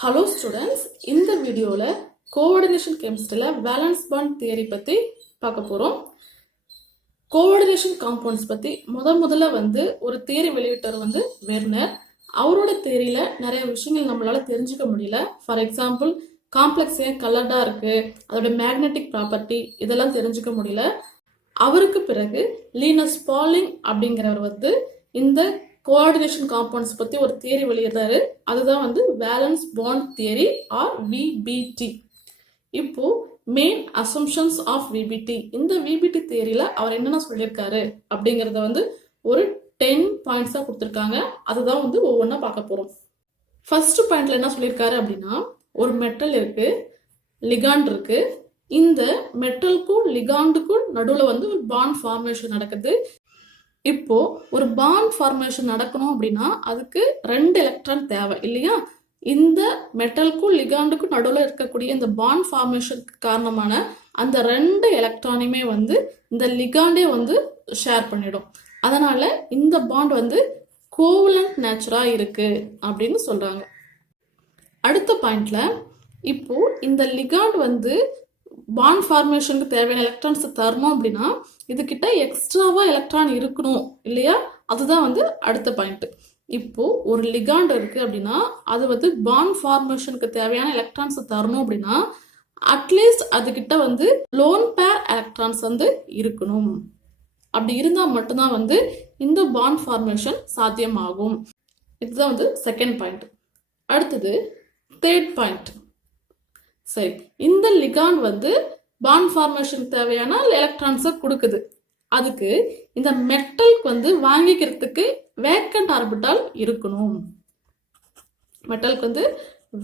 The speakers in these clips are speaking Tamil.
ஹலோ ஸ்டூடெண்ட்ஸ், இந்த வீடியோவில் கோஆர்டினேஷன் கெமிஸ்ட்ரியில் வேலன்ஸ் பாண்ட் தியரி பற்றி பார்க்க போகிறோம். கோஆர்டினேஷன் காம்பவுண்ட்ஸ் பற்றி முதல்ல ஒரு தியரி வெளியிட்டவர் வெர்னர். அவரோட தியரியில் நிறைய விஷயங்கள் நம்மளால் தெரிஞ்சுக்க முடியல. ஃபார் எக்ஸாம்பிள், காம்ப்ளெக்ஸ் ஏன் கலர்டாக இருக்குது, அதோட மேக்னெட்டிக் ப்ராப்பர்ட்டி இதெல்லாம் தெரிஞ்சுக்க முடியல. அவருக்கு பிறகு லீனஸ் பாலிங் அப்படிங்கிறவர் இந்த கோஆர்டினேஷன் காம்பவுண்ட்ஸ் பற்றி ஒரு தியரி வெளியிடுறாரு. அதுதான் valence bond theory R VPT. இப்போ மெயின் அசம்ஷன்ஸ் ஆஃப் விபிடி, இந்த விபிடி தியரியில் அவர் என்னென்ன சொல்லியிருக்காரு அப்படிங்கிறத ஒரு 10 பாயிண்ட்ஸாக கொடுத்துருக்காங்க. அதுதான் ஒவ்வொன்றா பார்க்க போகிறோம். ஃபர்ஸ்ட் பாயிண்ட்ல என்ன சொல்லியிருக்காரு அப்படின்னா, ஒரு மெட்டல் இருக்கு, லிகாண்ட் இருக்கு. இந்த மெட்டலுக்கும் லிகாண்டுக்கும் நடுவில் ஒரு பாண்ட் ஃபார்மேஷன் நடக்குது. இப்போ ஒரு பாண்ட் ஃபார்மேஷன் நடக்கணும் அப்படின்னா அதுக்கு 2 எலக்ட்ரான் தேவை இல்லையா? இந்த மெட்டலுக்கும் லிகாண்டுக்கும் நடுவில் இருக்கக்கூடிய இந்த பாண்ட் ஃபார்மேஷனுக்கு காரணமான அந்த 2 எலக்ட்ரானையுமே இந்த லிகாண்டே ஷேர் பண்ணிடும். அதனால இந்த பாண்ட் கோவலண்ட் நேச்சரா இருக்கு அப்படின்னு சொல்றாங்க. அடுத்த பாயிண்ட்ல, இப்போ இந்த லிகாண்ட் பாண்ட் ஃபார்மேஷனுக்கு தேவையான எலக்ட்ரான்ஸ் தரணும் அப்படின்னா இதுகிட்ட எக்ஸ்ட்ராவா எலக்ட்ரான் இருக்கணும் இல்லையா? அதுதான் அடுத்த பாயிண்ட். இப்போ ஒரு லிகாண்ட் இருக்கு அப்படின்னா அது பாண்ட் ஃபார்மேஷனுக்கு தேவையான எலக்ட்ரான்ஸ் தரணும் அப்படின்னா அட்லீஸ்ட் அதுகிட்ட லோன் பேர் எலக்ட்ரான்ஸ் இருக்கணும். அப்படி இருந்தா மட்டும்தான் இந்த பாண்ட் ஃபார்மேஷன் சாத்தியமாகும். இதுதான் செகண்ட் பாயிண்ட். அடுத்தது தேர்ட் பாயிண்ட். சரி, இந்த லிகாண்ட் பாண்ட் ஃபார்மேஷன் தேவையான எலக்ட்ரான்ஸை கொடுக்குது. அதுக்கு இந்த மெட்டலுக்கு வாங்கிக்கிறதுக்கு வேக்கண்ட் ஆர்பிட்டால் இருக்கணும். மெட்டலுக்கு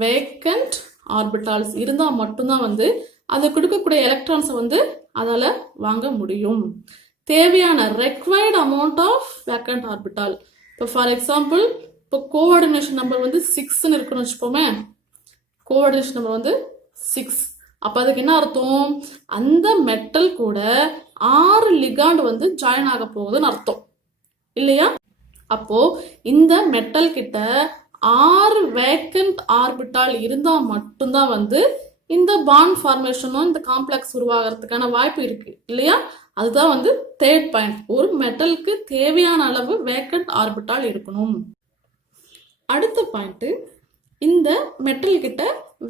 வேக்கண்ட் ஆர்பிட்டால்ஸ் இருந்தால் மட்டும்தான் அது கொடுக்கக்கூடிய எலக்ட்ரான்ஸை அதால் வாங்க முடியும். தேவையான ரெக்வயர்ட் அமௌண்ட் ஆஃப் வேக்கண்ட் ஆர்பிட்டால். இப்போ ஃபார் எக்ஸாம்பிள், இப்போ கோஆர்டினேஷன் நம்பர் 6ன்னு இருக்குன்னு வச்சுப்போமே. Coordination number 6. அப்போ அதுக்கு என்ன அர்த்தம்? அந்த மெட்டல் கூட 6 லிகாண்ட் ஜாயின் ஆக போகுதுன்னு அர்த்தம் இல்லையா? அப்போ இந்த மெட்டல் கிட்ட 6 வேக்கண்ட் ஆர்பிட்டால் இருந்தா மட்டும்தான் இந்த பாண்ட் ஃபார்மேஷனும் இந்த காம்ப்ளெக்ஸ் உருவாகிறதுக்கான வாய்ப்பு இருக்கு இல்லையா? அதுதான் தேர்ட் பாயிண்ட். ஒரு மெட்டலுக்கு தேவையான அளவு வேக்கண்ட் ஆர்பிட்டால் இருக்கணும். அடுத்த பாயிண்ட், இந்த மெட்டல் கிட்ட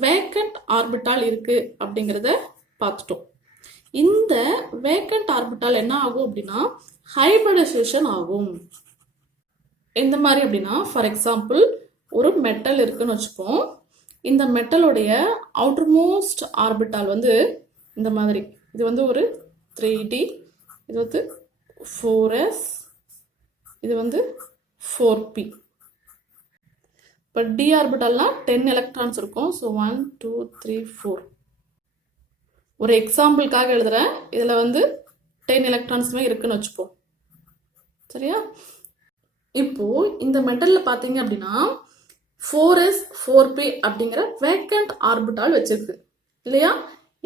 வேக்கண்ட் ஆர்பிட்டால் இருக்கு அப்படிங்கிறத பார்த்துட்டோம். இந்த வேக்கண்ட் ஆர்பிட்டால் என்ன ஆகும் அப்படின்னா ஹைபிரிடைசேஷன் ஆகும். இந்த மாதிரி அப்படின்னா, ஃபார் எக்ஸாம்பிள், ஒரு மெட்டல் இருக்குன்னு வச்சுப்போம். இந்த மெட்டலுடைய அவுட்டர் மோஸ்ட் ஆர்பிட்டால் இந்த மாதிரி. இது ஒரு 3D, இது 4s, இது 4p. இப்போ டி ஆர்பிட்டால்னா 10 எலக்ட்ரான்ஸ் இருக்கும். ஸோ 1 2 3 4. ஒரு எக்ஸாம்பிளுக்காக எழுதுறேன். இதில் 10 எலக்ட்ரான்ஸுமே இருக்குன்னு வச்சுப்போம். சரியா? இப்போ இந்த மெட்டலில் பார்த்தீங்க அப்படின்னா 4s 4p அப்படிங்கிற வேக்கண்ட் ஆர்பிட்டால் வச்சிருக்கு இல்லையா?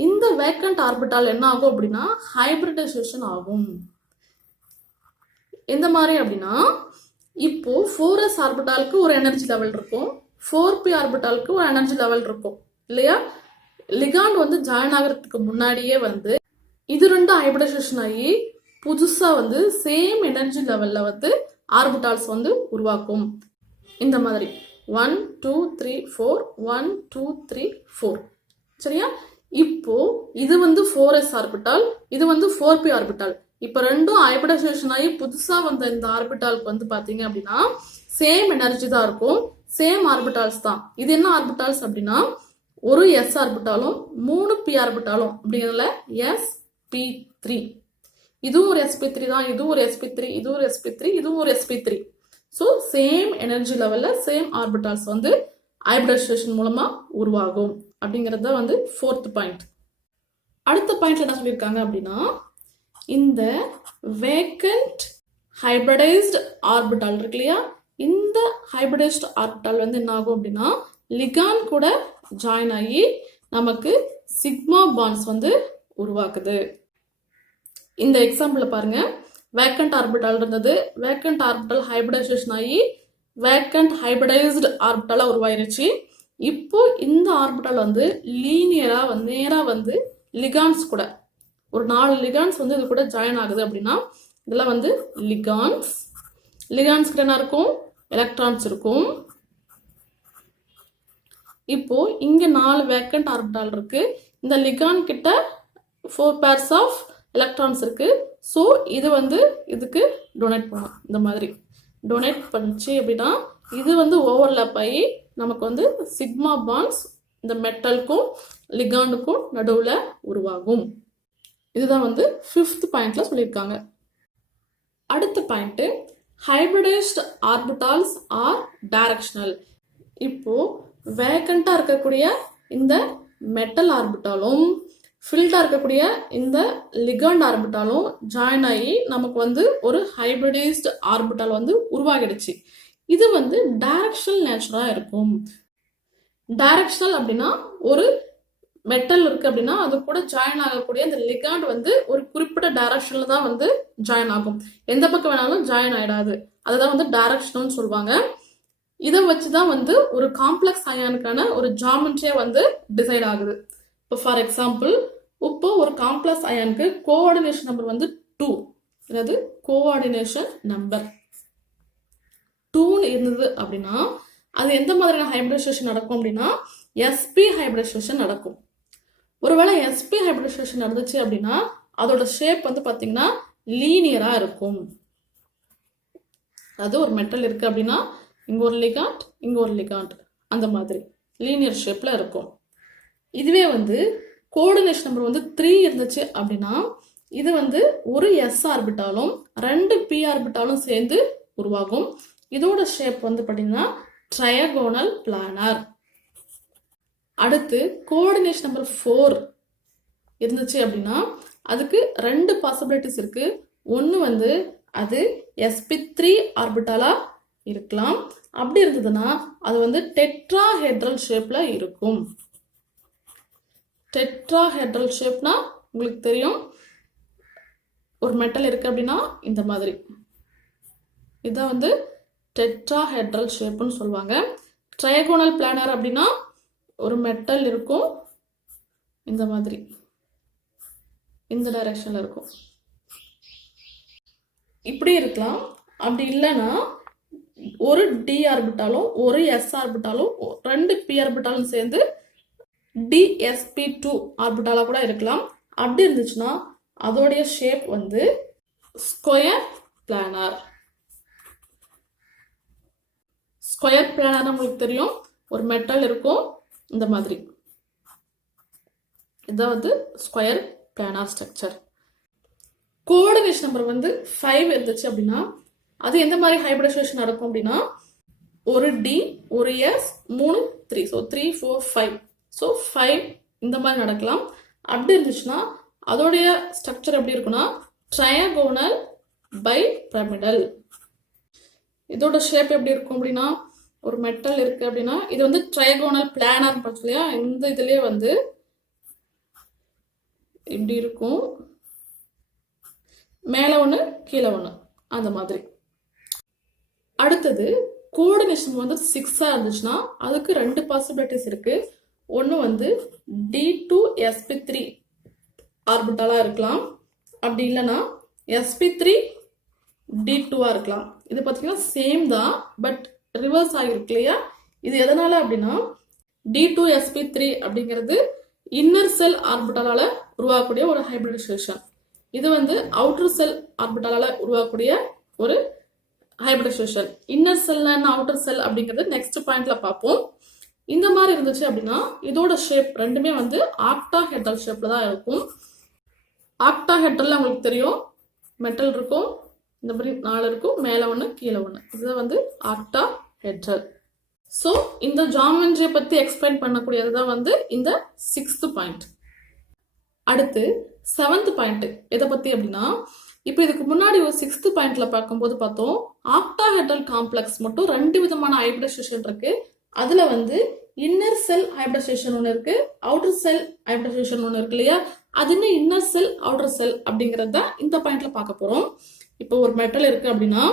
இந்த வேக்கண்ட் ஆர்பிட்டால் என்ன ஆகும் அப்படின்னா ஹைபிரிடைசேஷன் ஆகும். எந்த மாதிரி அப்படின்னா, இப்போ 4s ஆர்பிட்டாலுக்கு ஒரு எனர்ஜி லெவல் இருக்கும், 4p ஆர்பிட்டாலுக்கு ஒரு எனர்ஜி லெவல் இருக்கும் இல்லையா? லிகாண்ட் ஜாயின் ஆகிறதுக்கு முன்னாடியே இது 2 ஹைபிரிடைசேஷன் ஆகி புதுசா சேம் எனர்ஜி லெவல்ல ஆர்பிட்டால்ஸ் உருவாக்கும். இந்த மாதிரி 1 2 3 4 1 2 3 4. சரியா? இப்போ இது 4s ஆர்பிட்டால், இது 4p ஆர்பிட்டால். இப்போ ரெண்டும் ஹைபிரிடைசேஷன் ஆகி புதுசா இந்த ஆர்பிட்டாலுக்கு பாத்தீங்க அப்படின்னா சேம் எனர்ஜி தான் இருக்கும், சேம் ஆர்பிட்டால்ஸ் தான். இது என்ன ஆர்பிட்டால்ஸ் அப்படின்னா ஒரு s ஆர்பிட்டாலும் 3 p ஆர்பிட்டாலும் அப்படிங்கிறதுல sp3. இதுவும் ஒரு sp3 தான், இதுவும் ஒரு sp3, இதுவும் ஒரு sp3, இதுவும் ஒரு sp3. ஸோ சேம் எனர்ஜி லெவல்ல சேம் ஆர்பிட்டால்ஸ் ஹைபிரிடைசேஷன் மூலமா உருவாகும் அப்படிங்கிறது தான் ஃபோர்த் பாயிண்ட். அடுத்த பாயிண்ட்ல என்ன சொல்லியிருக்காங்க அப்படின்னா, இந்த வேக்கண்ட் ஹைபிரிடைஸ்டு ஆர்பிட்டால் இருக்கு இல்லையா? இந்த ஹைபிரிடைஸ்டு ஆர்பிட்டால் என்ன ஆகும் அப்படின்னா லிகாண்ட் கூட ஜாயின் ஆகி நமக்கு சிக்மா பாண்ட்ஸ் உருவாக்குது. இந்த எக்ஸாம்பிள் பாருங்க. வேக்கண்ட் ஆர்பிட்டால் இருந்தது, வேக்கண்ட் ஆர்பிட்டால் ஹைபிரிடைசேஷன் ஆகி வேக்கண்ட் ஹைபிரிடைஸ்டு ஆர்பிட்டாலா உருவாயிருச்சு. இப்போ இந்த ஆர்பிட்டால் வந்து லீனியரா வந்து நேரா வந்து லிகான்ஸ் கூட ஒரு 4 லிகான்ஸ் வந்து இது கூட ஜாயின் ஆகுது அப்படின்னா இதெல்லாம் வந்து லிகான்ஸ். லிகான்ஸ் கிட்ட என்ன இருக்கும்? எலக்ட்ரான்ஸ் இருக்கும். இப்போ இங்க 4 வேக்கண்ட் ஆர்பிட்டால் இருக்கு. இந்த லிகான் கிட்ட 4 pairs ஆஃப் எலக்ட்ரான்ஸ் இருக்கு. ஸோ இது வந்து இதுக்கு டொனேட் பண்ணும். இந்த மாதிரி டொனேட் பண்ணிச்சு அப்படின்னா இது வந்து ஓவர்லேப் ஆகி நமக்கு வந்து சிக்மா பாண்ட்ஸ் இந்த மெட்டலுக்கும் லிகாண்டுக்கும் நடுவில் உருவாகும். இதுதான் வந்து 5th பாயிண்ட்ல சொல்லியிருக்காங்க. அடுத்த point, hybridised orbitals R directional. இப்போ வேக்கண்டா இருக்கக்கூடிய இந்த மெட்டல் ஆர்பிட்டாலும் ஃபில்டா இருக்கக்கூடிய இந்த லிகாண்ட் ஆர்பிட்டாலும் ஜாயின் ஆகி நமக்கு வந்து ஒரு ஹைபிரிடைஸ்ட் ஆர்பிட்டால் வந்து உருவாகிடுச்சு. இது வந்து டைரக்ஷனல் நேச்சரா இருக்கும். டைரக்ஷனல் அப்படின்னா ஒரு மெட்டல் இருக்கு அப்படின்னா அது கூட ஜாயின் ஆகக்கூடிய இந்த லிகாண்ட் வந்து ஒரு குறிப்பிட்ட டைரக்ஷன்ல தான் வந்து ஜாயின் ஆகும். எந்த பக்கம் வேணாலும் ஜாயின் ஆயிடாது. அதுதான் வந்து டைரக்ஷனல்னு சொல்லுவாங்க. இதை வச்சுதான் வந்து ஒரு காம்ப்ளெக்ஸ் அயானுக்கான ஒரு ஜாமெட்ரியா வந்து டிசைட் ஆகுது. இப்போ ஃபார் எக்ஸாம்பிள், இப்போ ஒரு காம்ப்ளெக்ஸ் அயானுக்கு கோஆர்டினேஷன் நம்பர் வந்து 2. அதாவது கோஆர்டினேஷன் நம்பர் 2 இருந்தது அப்படின்னா அது எந்த மாதிரியான ஹைபிரிடைசேஷன் நடக்கும் அப்படின்னா sp ஹைபிரிடைசேஷன் நடக்கும். ஒருவேளை sp ஹைபிரிடைசேஷன் நடந்துச்சு அப்படின்னா அதோட ஷேப் வந்து பாத்தீங்கன்னா லீனியரா இருக்கும். அது ஒரு மெட்டல் இருக்கு அப்படின்னா இங்க ஒரு லிகாண்ட் இங்க ஒரு லிகாண்ட் அந்த மாதிரி லீனியர் ஷேப்ல இருக்கும். இதுவே வந்து கோஆர்டினேஷன் நம்பர் வந்து 3 இருந்துச்சு அப்படின்னா இது வந்து ஒரு s ஆர்பிட்டாலும் 2 p ஆர்பிட்டாலும் சேர்ந்து உருவாகும். இதோட ஷேப் வந்து பாத்தீங்கன்னா ட்ரையகோனல் பிளானர். அடுத்து கோஆர்டினேஷன் நம்பர் 4 இருந்துச்சு அப்படின்னா அதுக்கு 2 பாசிபிலிட்டிஸ் இருக்கு. ஒன்று வந்து அது sp3 ஆர்பிட்டாலா இருக்கலாம். அப்படி இருந்ததுன்னா அது வந்து டெட்ராஹெட்ரல் ஷேப்ல இருக்கும். டெட்ராஹெட்ரல் ஷேப்னா உங்களுக்கு தெரியும், ஒரு மெட்டல் இருக்கு அப்படின்னா இந்த மாதிரி இதான் வந்து டெட்ராஹெட்ரல் ஷேப்னு சொல்லுவாங்க. ட்ரையகோனல் பிளானர் அப்படின்னா ஒரு மெட்டல் இருக்கும் இந்த மாதிரி இந்த டைரக்ஷன்ல இருக்கும். இப்படி இருக்கலாம். அப்படி இல்லைன்னா ஒரு டி ஆர்பிட்டாலும் ஒரு எஸ் ஆர்பிட்டாலும் 2 பி ஆர்பிட்டாலும் சேர்ந்து DsP2 ஆர்பிட்டாலா கூட இருக்கலாம். அப்படி இருந்துச்சுன்னா அதோடைய ஷேப் வந்து ஸ்கொயர் பிளானர். ஸ்கொயர் பிளானர் உங்களுக்கு தெரியும், ஒரு மெட்டல் இருக்கும் இந்த மாதிரி. இதான் வந்து square planar structure. Coordination number வந்து 5 இருந்துச்சு அப்படின்னா அது எந்த மாதிரி ஹைபிரிடைசேஷன் நடக்கும் அப்படின்னா ஒரு டி ஒரு எஸ் 3 3 ஸோ 3 4 5 ஸோ 5 இந்த மாதிரி நடக்கலாம். அப்படி இருந்துச்சுன்னா அதோடைய ஸ்ட்ரக்சர் எப்படி இருக்குன்னா ட்ரையகோனல் பை பிரமிடல். இதோட ஷேப் எப்படி இருக்கும் அப்படின்னா ஒரு மெட்டல் இருக்கு அப்படின்னா இது வந்து ட்ரையகோனல் பிளானர் பார்த்தோம் இல்லையா, இந்த இதுலயே வந்து இப்படி இருக்கும், மேல ஒன்று கீழே ஒன்று அந்த மாதிரி. அடுத்தது கோஆர்டினேஷன் வந்து 6 இருந்துச்சுன்னா அதுக்கு 2 பாசிபிலிட்டிஸ் இருக்கு. ஒன்று வந்து D2sp3 ஆர்பிட்டாலா இருக்கலாம். அப்படி இல்லைன்னா sp3 D2 இருக்கலாம். இது பார்த்தீங்கன்னா சேம் தான், பட் ரிவர்ஸ் ஆகிருக்கு இல்லையா. இது எதனால அப்படின்னா D2sp3 அப்படிங்கிறது இன்னர் செல் ஆர்பிட்டாலால உருவாக்கக்கூடிய ஒரு ஹைபிரிடைசேஷன். இது வந்து அவுட்டர் செல் ஆர்பிட்டாலால உருவாக்கக்கூடிய ஒரு hybridization. Inner cell and outer cell அப்படிங்கிறது நெக்ஸ்ட் பாயிண்ட்ல பார்ப்போம். இந்த மாதிரி இருந்துச்சு அப்படின்னா இதோட ஷேப் ரெண்டுமே வந்து ஆக்டாஹெட்ரல் ஷேப்ல தான் இருக்கும். ஆக்டாஹெட்ரல் உங்களுக்கு தெரியும், மெட்டல் இருக்கும் இந்த மாதிரி 4 இருக்கும், மேல ஒன்று கீழே ஒன்று, இதுதான் வந்து ஆக்டாஹெட்ரல். ஸோ இந்த ஜாமெட்ரியை பத்தி எக்ஸ்பிளைன் பண்ணக்கூடியது தான் வந்து இந்த 6th பாயிண்ட். அடுத்து 7th பாயிண்ட் எதை பத்தி அப்படின்னா இப்போ இதுக்கு முன்னாடி ஒரு 6th பாயிண்ட்ல பார்க்கும்போது பார்த்தோம் ஆக்டாஹெட்ரல் காம்ப்ளெக்ஸ் மட்டும் 2 விதமான ஹைபிரிடைசேஷன் இருக்கு. அதுல வந்து இன்னர் செல் ஹைபிரிடைசேஷன் ஒன்று இருக்கு, அவுட்டர் செல் ஹைபிரிடைசேஷன் ஒன்று இருக்கு இல்லையா. அது என்ன இன்னர் செல் அவுட்டர் செல் அப்படிங்கறத தான் இந்த பாயிண்ட்ல பார்க்க போறோம். இப்போ ஒரு மெட்டல் இருக்கு அப்படின்னா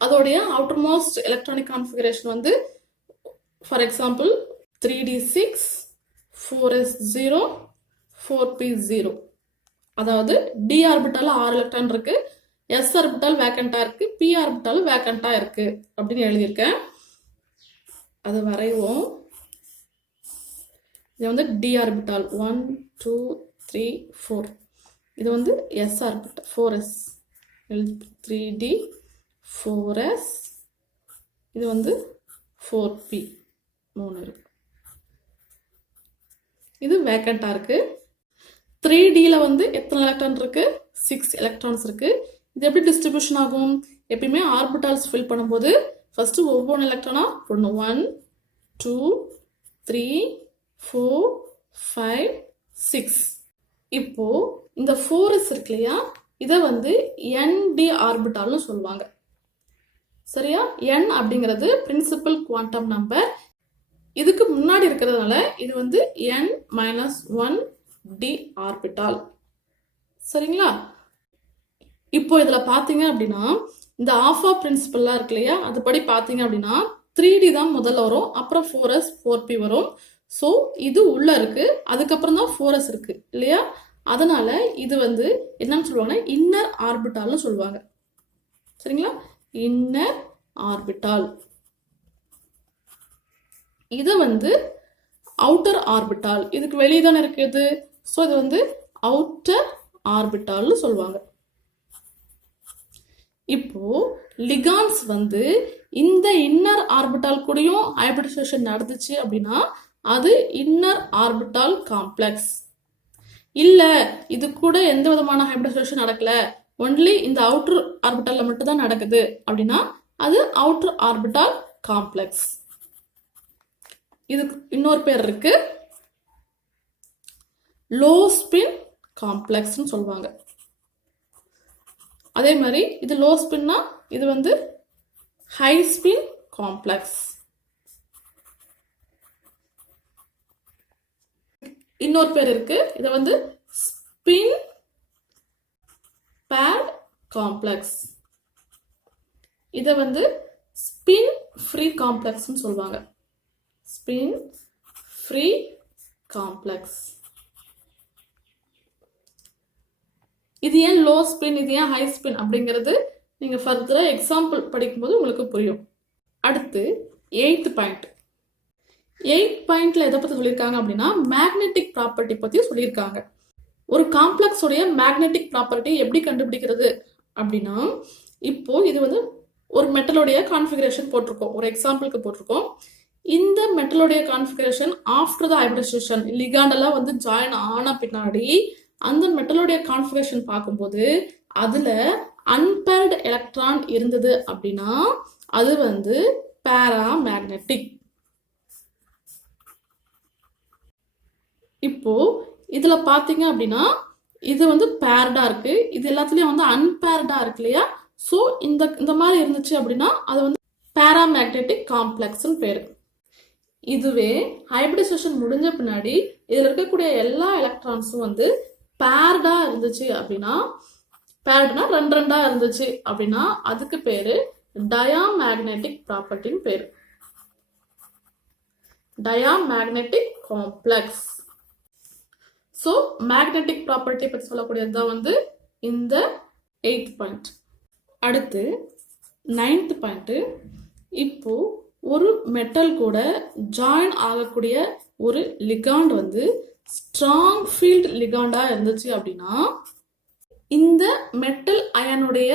அதோடைய அவுட்டர் மோஸ்ட் எலக்ட்ரானிக் கான்ஃபிகரேஷன் வந்து for example 3d6 4s0 4p0. அதாவது d ஆர்பிட்டால் 6 எலக்ட்ரான் இருக்கு, s ஆர்பிட்டால் வேக்கண்டா இருக்கு, p ஆர்பிட்டால் வேக்கண்டா இருக்கு அப்படின்னு எழுதியிருக்கேன். அது வரைவோம். இது வந்து d ஆர்பிட்டால் 1 2 3 4. இது வந்து s orbital 4s 3d 4s. இது வந்து 4p 3 இருக்கு. இது வேக்கண்டா இருக்கு. 3Dல வந்து எத்தனை எலக்ட்ரான் இருக்கு? 6 எலக்ட்ரான்ஸ் இருக்கு. இது எப்படி டிஸ்ட்ரிபியூஷன் ஆகும்? எப்பயுமே ஆர்பிட்டால்ஸ் ஃபில் பண்ணும்போது ஃபர்ஸ்ட் ஒவ்வொரு எலக்ட்ரானா போடணும். 1 2 3 4 5 6. இப்போ இந்த 4s இருக்கு இல்லையா, இதை வந்து nd ஆர்பிட்டால்னு சொல்லுவாங்க. சரியா? n அப்படிங்கிறது பிரின்சிபல் குவாண்டம் நம்பர். இதுக்கு முன்னாடி இருக்கிறதுனால இது வந்து n-1d ஆர்பிட்டால். சரிங்களா? இப்போ இதுல பாத்தீங்க அப்படின்னா இந்த ஆல்பா பிரின்சிபல்லாம் இருக்கு இல்லையா, அதுபடி பாத்தீங்க அப்படின்னா 3d தான் முதல்ல வரும், அப்புறம் 4s 4p வரும். ஸோ இது உள்ள இருக்கு, அதுக்கப்புறம் தான் 4s இருக்கு இல்லையா. அதனால இது வந்து என்னன்னு சொல்லுவாங்கன்னா இன்னர் ஆர்பிட்டால்னு சொல்லுவாங்க. சரிங்களா? Inner orbital. இது வந்து அவுட்டர் ஆர்பிட்டால். இதுக்கு வெளியே தானே இருக்குது. ஸோ இது வந்து அவுட்டர் ஆர்பிட்டால்னு சொல்லுவாங்க. இப்போ லிகான்ஸ் வந்து இந்த இன்னர் ஆர்பிட்டால் கூடயும் ஹைபிரிடைசேஷன் நடந்துச்சு அப்படின்னா அது இன்னர் ஆர்பிட்டால் காம்ப்ளெக்ஸ். இல்ல இது கூட எந்த விதமான ஹைபிரிடைசேஷன் நடக்கல, ஒன்லி இந்த அவுட்டர் ஆர்பிட்டால்ல மட்டும் தான் நடக்குது அப்படின்னா அது அவுட்டர் ஆர்பிட்டால் காம்ப்ளெக்ஸ். இதுக்கு இன்னொரு பேர் இருக்கு, லோ ஸ்பின் காம்ப்ளெக்ஸ்னு சொல்லுவாங்க. அதே மாதிரி இது லோ ஸ்பின்னா இது வந்து ஹை ஸ்பின் காம்ப்ளெக்ஸ். இன்னொரு பேர் இருக்கு, இதை வந்து ஸ்பின் பேட் காம்ப்ளெக்ஸ். இதை வந்து ஸ்பின் ஃப்ரீ காம்ப்ளெக்ஸ்னு சொல்லுவாங்க. Spin free complex. இது ஏன் லோ ஸ்பின், இது ஏன் ஹை ஸ்பின் அப்படிங்கிறது நீங்க ஃபர்தரா எக்ஸாம்பிள் படிக்கும்போது உங்களுக்கு புரியும். அடுத்து 8th பாயிண்ட். 8th பாயிண்ட்ல எதை பத்தி சொல்லியிருக்காங்க அப்படின்னா மேக்னெட்டிக் ப்ராப்பர்ட்டி பத்தி சொல்லியிருக்காங்க. ஒரு காம்ப்ளெக்ஸ் உடைய மேக்னெட்டிக் ப்ராப்பர்ட்டி எப்படி கண்டுபிடிக்கிறது அப்படின்னா, இப்போ இது வந்து ஒரு மெட்டலுடைய கான்ஃபிகரேஷன் போட்டிருக்கோம், ஒரு எக்ஸாம்பிளுக்கு போட்டிருக்கோம். இந்த மெட்டலுடைய கான்ஃபிகரேஷன் ஆஃப்டர் த ஹைபிரிடைசேஷன், லிகாண்டெல்லாம் வந்து ஜாயின் ஆன பின்னாடி அந்த மெட்டலுடைய கான்ஃபிகரேஷன் பார்க்கும்போது அதுல அன்பேர்டு எலக்ட்ரான் இருந்தது அப்படின்னா அது வந்து பாராமேக்னெட்டிக். இப்போ இதுல பாத்தீங்க அப்படின்னா இது வந்து பேர்டா இருக்கு, இது எல்லாத்துலயும் வந்து அன்பேர்டா இருக்கு இல்லையா. ஸோ இந்த மாதிரி இருந்துச்சு அப்படின்னா அது வந்து பாராமேக்னெட்டிக் காம்ப்ளெக்ஸ்னு பேரு. இதுவே ஹைபிரிடைசேஷன் முடிஞ்ச பின்னாடி இதுல இருக்கக்கூடிய எல்லா எலக்ட்ரான்ஸும் வந்து பேர்டா இருந்துச்சு அப்படின்னா, பேர்டுனா ரெண்டு ரெண்டா இருந்துச்சு அப்படின்னா அதுக்கு பேரு டயாமேக்னெட்டிக் ப்ராப்பர்ட்டின்னு பேரு. Diamagnetic complex. So magnetic property பற்றி சொல்லக்கூடியது தான் வந்து இந்த 8th பாயிண்ட். அடுத்து 9th பாயிண்ட். இப்போ ஒரு மெட்டல் கூட ஜாயின் ஆகக்கூடிய ஒரு லிகாண்ட் வந்து ஸ்ட்ராங் ஃபீல்ட் லிகாண்டா இருந்துச்சு அப்படின்னா இந்த மெட்டல் அயனுடைய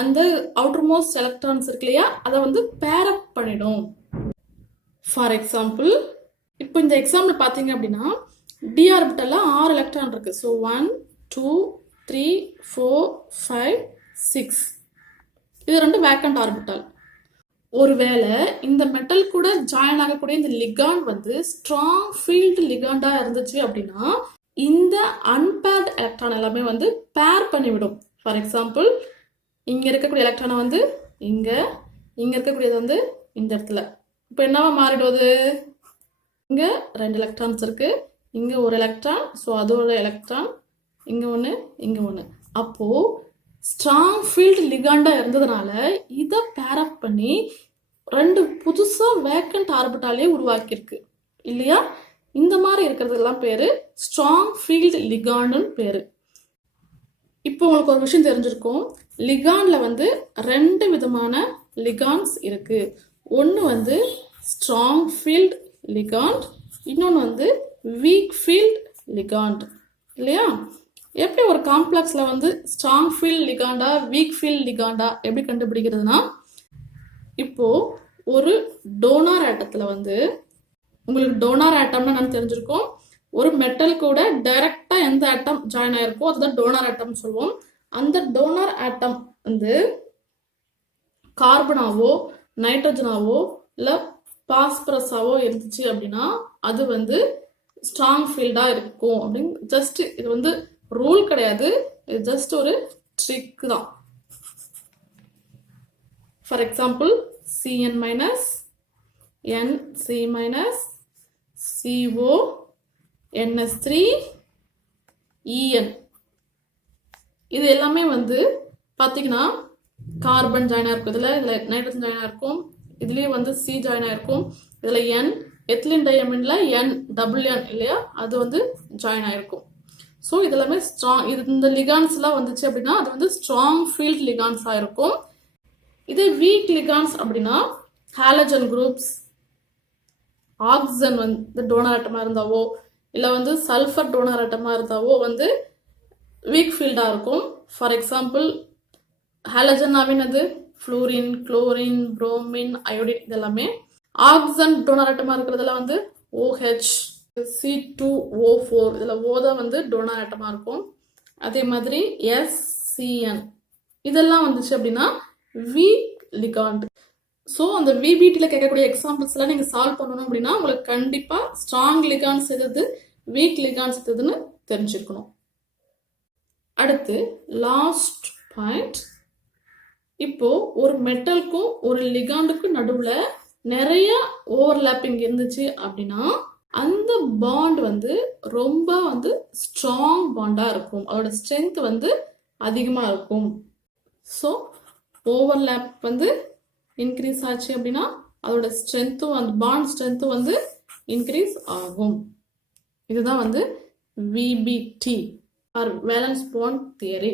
அந்த அவுட்டர் மோஸ்ட் எலக்ட்ரான்ஸ் இருக்கு இல்லையா, அதை வந்து பேர் அப் பண்ணிடும். ஃபார் எக்ஸாம்பிள் இப்போ இந்த எக்ஸாம்பிள் பார்த்தீங்க அப்படின்னா டி ஆர்பிட்டல்ல 6 எலக்ட்ரான் இருக்கு. ஸோ 1 2 3 4 5 6. இது ரெண்டு வேக்கண்ட் ஆர்பிட்டால். ஒருவேளை இந்த மெட்டல் கூட ஜாயின் ஆகக்கூடிய இந்த லிகாண்ட் வந்து ஸ்ட்ராங் ஃபீல்டு லிகாண்டா இருந்துச்சு அப்படின்னா இந்த அன்பேர்ட் எலக்ட்ரான் எல்லாமே வந்து பேர் பண்ணிவிடும். ஃபார் எக்ஸாம்பிள் இங்க இருக்கக்கூடிய எலக்ட்ரானை வந்து இங்க இருக்கக்கூடியது வந்து இந்த இடத்துல. இப்போ என்னவா மாறிடுவது, இங்க 2 எலக்ட்ரான்ஸ் இருக்கு, இங்க ஒரு எலக்ட்ரான், ஸோ அதோட எலக்ட்ரான் இங்க ஒன்று இங்க ஒன்று. அப்போ ஸ்ட்ராங் ஃபீல்டு லிகாண்டா இருந்ததுனால இதை பேர் அப் பண்ணி 2 புதுசா வேக்கண்ட் ஆர்பிட்டாலே உருவாக்கியிருக்கு இல்லையா? இந்த மாதிரி இருக்கிறதெல்லாம் பேரு ஸ்ட்ராங் ஃபீல்டு லிகாண்ட்னு பேரு. இப்போ உங்களுக்கு ஒரு விஷயம் தெரிஞ்சிருக்கும், லிகாண்ட்ல வந்து 2 விதமான லிகாண்ட்ஸ் இருக்கு. ஒன்று வந்து ஸ்ட்ராங் ஃபீல்ட் லிகாண்ட், இன்னொன்று வந்து வீக் ஃபீல்ட் லிகாண்ட் இல்லையா? எப்படி ஒரு காம்ப்ளெக்ஸ்ல வந்து ஸ்ட்ராங் ஃபீல்ட் லிகாண்டா வீக் ஃபீல்ட் லிகாண்டா எப்படி கண்டுபிடிக்கிறதுனா, இப்போ ஒரு டோனார் ஆட்டத்துல வந்து உங்களுக்கு டோனார் ஆட்டம்னா என்னன்னு தெரிஞ்சிருக்கும். ஒரு மெட்டல் கூட டைரக்டா எந்த ஆட்டம் ஜாயின் ஆயிருக்கோ அதுதான் டோனார் ஆட்டம் சொல்லுவோம். அந்த டோனார் ஆட்டம் வந்து கார்பனாவோ நைட்ரஜனாவோ இல்ல பாஸ்பரஸாவோ இருந்துச்சு அப்படின்னா அது வந்து ஸ்ட்ராங் ஃபீல்டா இருக்கும் அப்படின்னு ஜஸ்ட் இது வந்து ரூல் கிடையாது, இது ஜஸ்ட் ஒரு ட்ரிக் தான். For example Cn minus Nc minus CO NS3 En இது எல்லாமே வந்து பார்த்தீங்கன்னா கார்பன் ஜாயின் ஆயிருக்கும், இதில் நைட்ரஜன் ஜாயின் ஆயிருக்கும், இதுலேயே வந்து C ஜாயின் ஆயிருக்கும், இதில் N எத்திலின் டையமின்ல N இல்லையா, அது வந்து ஜாயின் ஆயிருக்கும். ஸோ இதெல்லாமே ஸ்ட்ராங், இந்த லிகான்ஸ்லாம் வந்துச்சு அப்படின்னா அது வந்து ஸ்ட்ராங் ஃபீல்ட் லிகான்ஸாக இருக்கும். இதே வீக் லிகான்ஸ் அப்படின்னா ஹாலஜன் குரூப்ஸ், ஆக்சிஜன் வந்து டோனார் ஆட்டமாக இருந்தாவோ இல்லை வந்து சல்ஃபர் டோனார் ஆட்டமாக இருந்தாவோ வந்து வீக் ஃபீல்டாக இருக்கும். ஃபார் எக்ஸாம்பிள் ஹாலஜன்னாவின் அது ஃப்ளூரின், குளோரின், புரோமின், அயோடின் இதெல்லாமே. ஆக்சிஜன் டோனார் ஆட்டமாக இருக்கிறதுல வந்து OH, C2O4 இதில் O தான் வந்து டோனார் ஆட்டமாக இருக்கும். அதே மாதிரி SCN இதெல்லாம் வந்துச்சு அப்படின்னா வீக் லிகாண்ட். ஸோ அந்த விபிடியில் கேட்கக்கூடிய எக்ஸாம்பிள்ஸ்லாம் நீங்கள் சால்வ் பண்ணணும் அப்படின்னா உங்களுக்கு கண்டிப்பாக ஸ்ட்ராங் லிகான்ஸ் எது வீக் லிகான்ஸ் எதுன்னு தெரிஞ்சுக்கணும். அடுத்து லாஸ்ட் பாயிண்ட், இப்போ ஒரு மெட்டலுக்கும் ஒரு லிகாண்டுக்கும் நடுவில் நிறைய ஓவர்லாப்பிங் இருந்துச்சு அப்படின்னா அந்த பாண்ட் வந்து ரொம்ப வந்து ஸ்ட்ராங் பாண்டாக இருக்கும், அதோட ஸ்ட்ரென்த் வந்து அதிகமாக இருக்கும். ஸோ ஓவர்லாப் வந்து இன்க்ரீஸ் ஆச்சு அப்படின்னா அதோட ஸ்ட்ரென்த்தும் அந்த பாண்ட் ஸ்ட்ரென்த்தும் வந்து இன்க்ரீஸ் ஆகும். இதுதான் வந்து VBT or valence bond theory.